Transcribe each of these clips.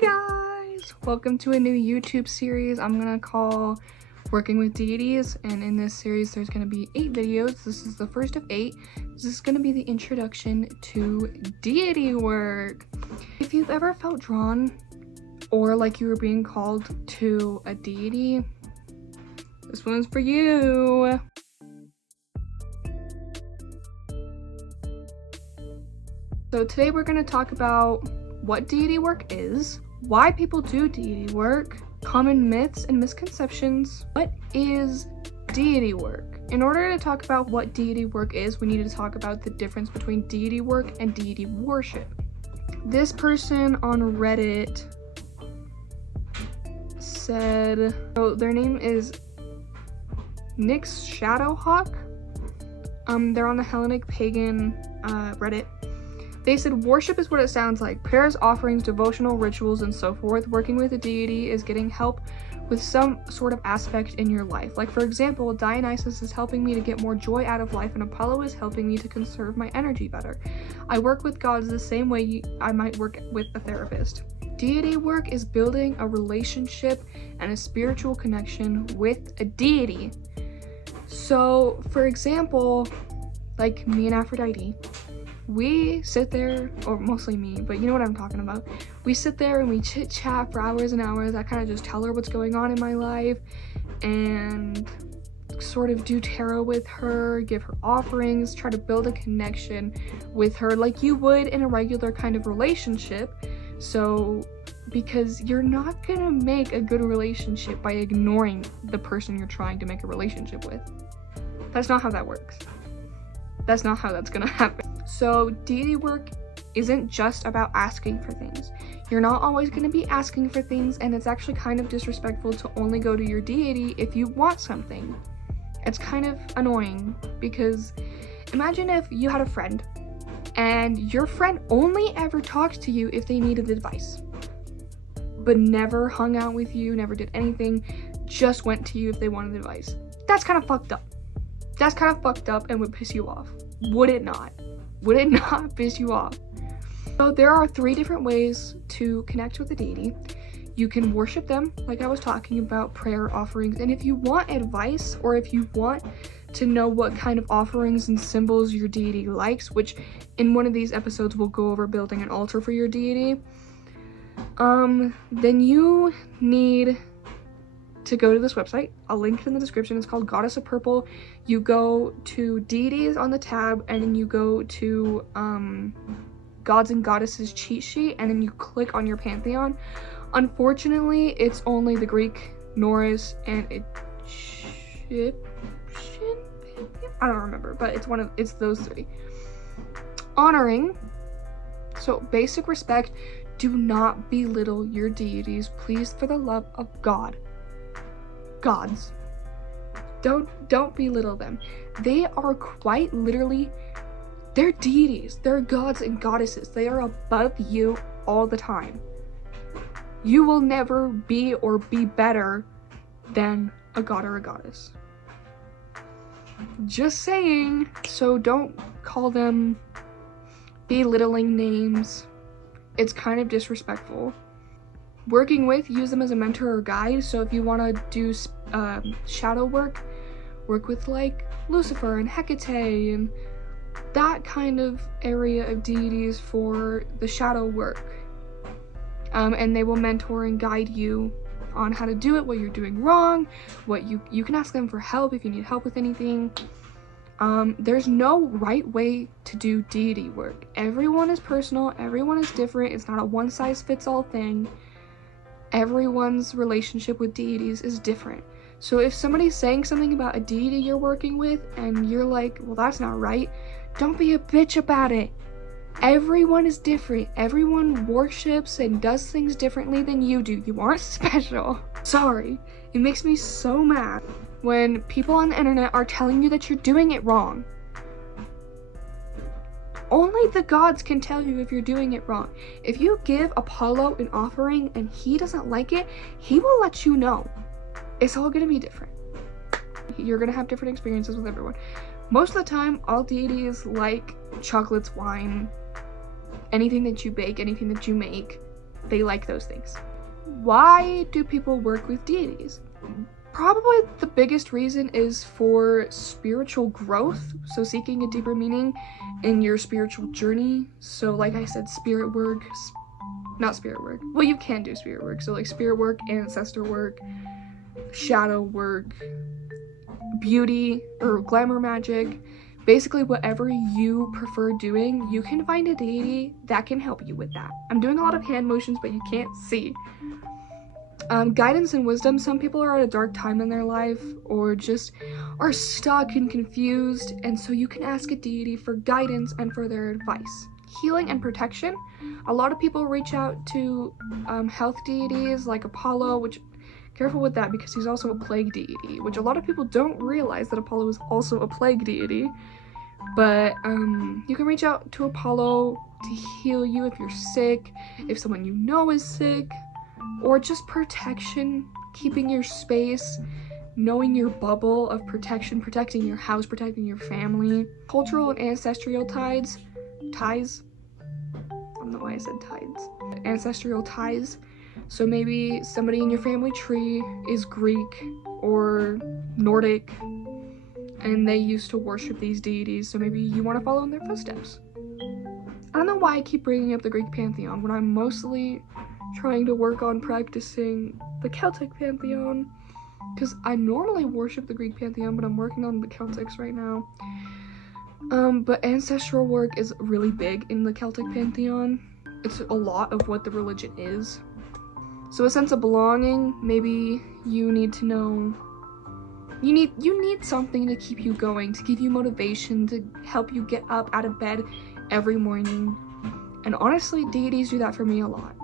guys, welcome to a new YouTube series I'm gonna call Working with Deities, and in this series there's gonna be 8 videos. This is the first of 8. This is gonna be the introduction to deity work. If you've ever felt drawn or like you were being called to a deity, this one's for you. So today we're going to talk about what deity work is, why people do deity work, common myths and misconceptions. What is deity work? In order to talk about what deity work is, we need to talk about the difference between deity work and deity worship. This person on Reddit said, so their name is Nyx Shadowhawk. They're on the Hellenic Pagan Reddit. They said, worship is what it sounds like. Prayers, offerings, devotional rituals, and so forth. Working with a deity is getting help with some sort of aspect in your life. Like, for example, Dionysus is helping me to get more joy out of life, and Apollo is helping me to conserve my energy better. I work with gods the same way I might work with a therapist. Deity work is building a relationship and a spiritual connection with a deity. So, for example, like me and Aphrodite, we sit there, or mostly me, but you know what I'm talking about. We sit there and we chit chat for hours and hours. I kind of just tell her what's going on in my life and sort of do tarot with her, give her offerings, try to build a connection with her like you would in a regular kind of relationship. So, because you're not gonna make a good relationship by ignoring the person you're trying to make a relationship with. That's not how that works. That's not how that's gonna happen. So deity work isn't just about asking for things. You're not always going to be asking for things, and it's actually kind of disrespectful to only go to your deity if you want something. It's kind of annoying, because imagine if you had a friend and your friend only ever talked to you if they needed advice, but never hung out with you, never did anything, just went to you if they wanted advice. That's kind of fucked up. That's kind of fucked up and would piss you off. Would it not? Would it not piss you off? So there are 3 different ways to connect with a deity. You can worship them, like I was talking about, prayer, offerings, and if you want advice, or if you want to know what kind of offerings and symbols your deity likes, which in one of these episodes we'll go over building an altar for your deity, then you need to go to this website. I'll link it in the description. It's called Goddess of Purple. You go to deities on the tab, and then you go to gods and goddesses cheat sheet, and then you click on your pantheon. Unfortunately, it's only the Greek, Norse, and Egyptian pantheon? I don't remember, but it's those 3. Honoring. So basic respect. Do not belittle your deities, please, for the love of God. Gods. Don't belittle them. They are quite literally, they're deities. They're gods and goddesses. They are above you all the time. You will never be or be better than a god or a goddess. Just saying. So don't call them belittling names. It's kind of disrespectful. Working with, use them as a mentor or guide. So if you want to do shadow work, work with like Lucifer and Hecate and that kind of area of deities for the shadow work. And they will mentor and guide you on how to do it, what you're doing wrong, what you can ask them for help if you need help with anything. There's no right way to do deity work. Everyone is personal, everyone is different. It's not a one-size-fits-all thing. Everyone's relationship with deities is different. So if somebody's saying something about a deity you're working with and you're like, well, that's not right, don't be a bitch about it. Everyone is different. Everyone worships and does things differently than you do. You aren't special. Sorry. It makes me so mad when people on the internet are telling you that you're doing it wrong. Only the gods can tell you if you're doing it wrong. If you give Apollo an offering and he doesn't like it, he will let you know. It's all gonna be different. You're gonna have different experiences with everyone. Most of the time, all deities like chocolates, wine, anything that you bake, anything that you make. they like those things. Why do people work with deities? Probably the biggest reason is for spiritual growth, so seeking a deeper meaning in your spiritual journey. So like I said, spirit work, not spirit work, well, you can do spirit work, so like spirit work, ancestor work, shadow work, beauty or glamour magic, basically whatever you prefer doing, you can find a deity that can help you with that. I'm doing a lot of hand motions, but you can't see. Guidance and wisdom. Some people are at a dark time in their life or just are stuck and confused, and so you can ask a deity for guidance and for their advice. Healing and protection. A lot of people reach out to health deities like Apollo, which, careful with that because he's also a plague deity, which a lot of people don't realize that Apollo is also a plague deity. But you can reach out to Apollo to heal you if you're sick, if someone you know is sick, or just protection, keeping your space, knowing your bubble of protection, protecting your house, protecting your family. Cultural and ancestral ties. I don't know why I said tides. Ancestral ties. So maybe somebody in your family tree is Greek or Nordic, and they used to worship these deities, so maybe you want to follow in their footsteps. I don't know why I keep bringing up the Greek pantheon when I'm mostly trying to work on practicing the Celtic pantheon, because I normally worship the Greek pantheon, but I'm working on the Celtics right now. But ancestral work is really big in the Celtic pantheon. It's a lot of what the religion is. So a sense of belonging, maybe you need to know, you need something to keep you going, to give you motivation, to help you get up out of bed every morning. And honestly, deities do that for me a lot.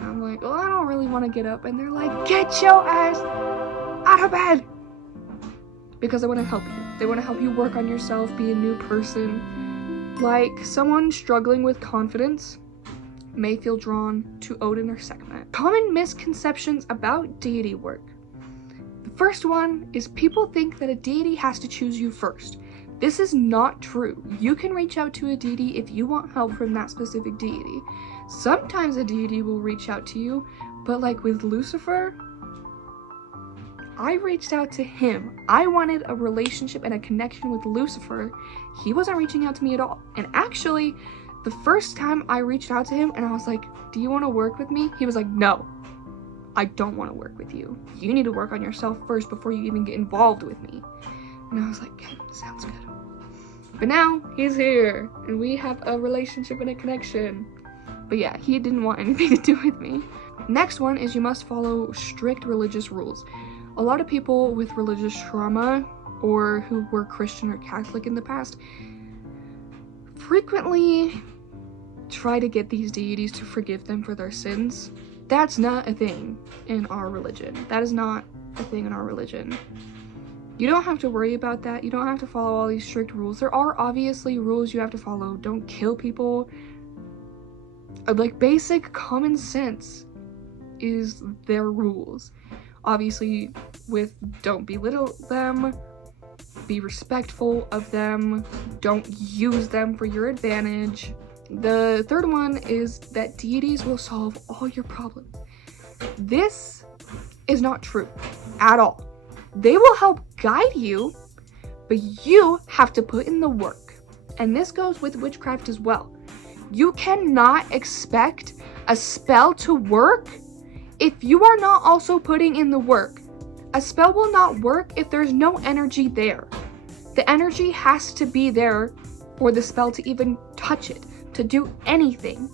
And I'm like, well, I don't really want to get up, and they're like, get your ass out of bed! Because they want to help you. They want to help you work on yourself, be a new person. Like someone struggling with confidence may feel drawn to Odin or Sekhmet. Common misconceptions about deity work. The first one is people think that a deity has to choose you first. This is not true. You can reach out to a deity if you want help from that specific deity. Sometimes a deity will reach out to you, but like with Lucifer, I reached out to him. I wanted a relationship and a connection with Lucifer. He wasn't reaching out to me at all. And actually, the first time I reached out to him and I was like, do you want to work with me? He was like, no, I don't want to work with you. You need to work on yourself first before you even get involved with me. And I was like, okay, sounds good. But now he's here and we have a relationship and a connection. But yeah, he didn't want anything to do with me. Next one is you must follow strict religious rules. A lot of people with religious trauma or who were Christian or Catholic in the past frequently try to get these deities to forgive them for their sins. That's not a thing in our religion. That is not a thing in our religion. You don't have to worry about that. You don't have to follow all these strict rules. There are obviously rules you have to follow. Don't kill people. Like basic common sense is their rules. Obviously with don't belittle them, be respectful of them, don't use them for your advantage. The third one is that deities will solve all your problems. This is not true at all. They will help guide you, but you have to put in the work. And this goes with witchcraft as well. You cannot expect a spell to work if you are not also putting in the work. A spell will not work if there's no energy there. The energy has to be there for the spell to even touch it, to do anything.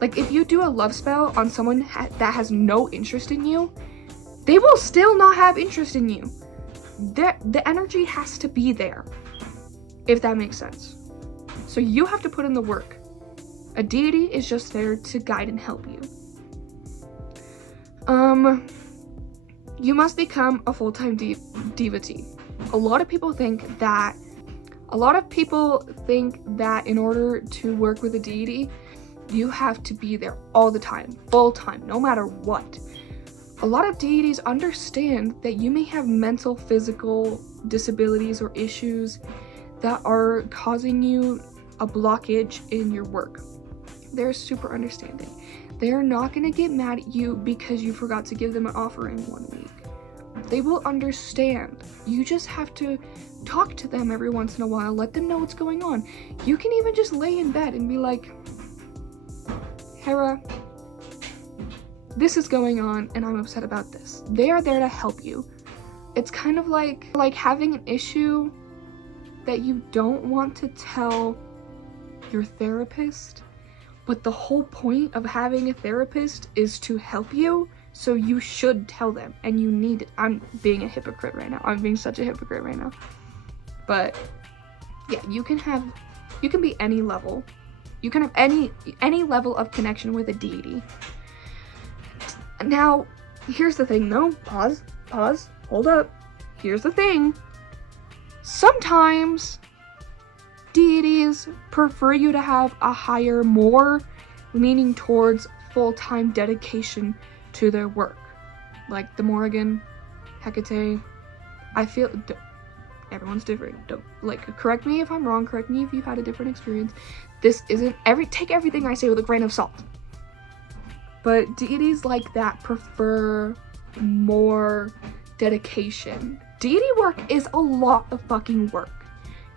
Like if you do a love spell on someone that has no interest in you, they will still not have interest in you. The energy has to be there, if that makes sense. So you have to put in the work. A deity is just there to guide and help you. You must become a full-time devotee. A lot of people think that in order to work with a deity, you have to be there all the time, full-time, no matter what. A lot of deities understand that you may have mental, physical disabilities or issues that are causing you a blockage in your work. They're super understanding. They're not gonna get mad at you because you forgot to give them an offering one week. They will understand. You just have to talk to them every once in a while, let them know what's going on. You can even just lay in bed and be like, Hera, this is going on and I'm upset about this. They are there to help you. It's kind of like having an issue that you don't want to tell your therapist, but the whole point of having a therapist is to help you, so you should tell them, and you need it. I'm being a hypocrite right now. I'm being such a hypocrite right now. But yeah, you can be any level. You can have any level of connection with a deity. Now, here's the thing though. Pause, hold up. Here's the thing. Sometimes deities prefer you to have a higher, more leaning towards full-time dedication to their work. Like the Morrigan, Hecate. I feel everyone's different. Don't correct me if I'm wrong, correct me if you've had a different experience. This isn't take everything I say with a grain of salt. But deities like that prefer more dedication. Deity work is a lot of fucking work.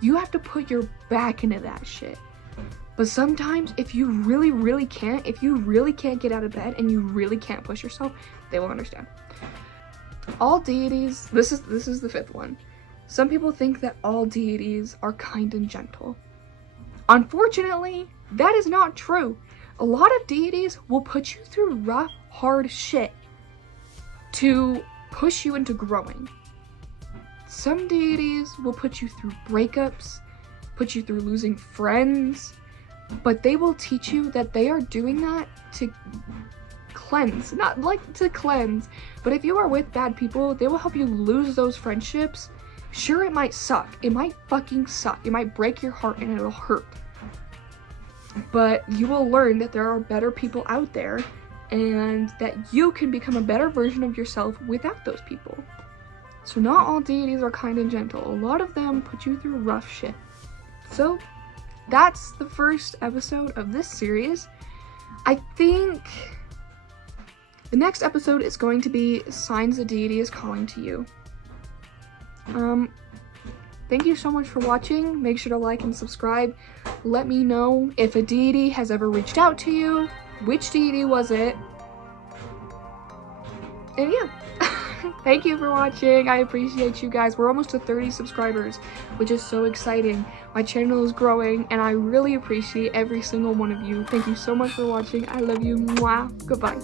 You have to put your back into that shit. But sometimes if you really can't get out of bed and you really can't push yourself, they will understand. All deities, this is the 5th one. Some people think that all deities are kind and gentle. Unfortunately, that is not true. A lot of deities will put you through rough, hard shit to push you into growing. Some deities will put you through breakups, put you through losing friends, but they will teach you that they are doing that to cleanse, not like to cleanse, but if you are with bad people, they will help you lose those friendships. Sure, it might suck. It might fucking suck. It might break your heart and it'll hurt. But you will learn that there are better people out there and that you can become a better version of yourself without those people. So not all deities are kind and gentle. A lot of them put you through rough shit. So that's the first episode of this series. I think the next episode is going to be Signs the Deity is Calling to You. Thank you so much for watching. Make sure to like and subscribe. Let me know if a deity has ever reached out to you. Which deity was it? And yeah. Thank you for watching. I appreciate you guys. We're almost to 30 subscribers, which is so exciting. My channel is growing and I really appreciate every single one of you. Thank you so much for watching. I love you. Mwah. Goodbye.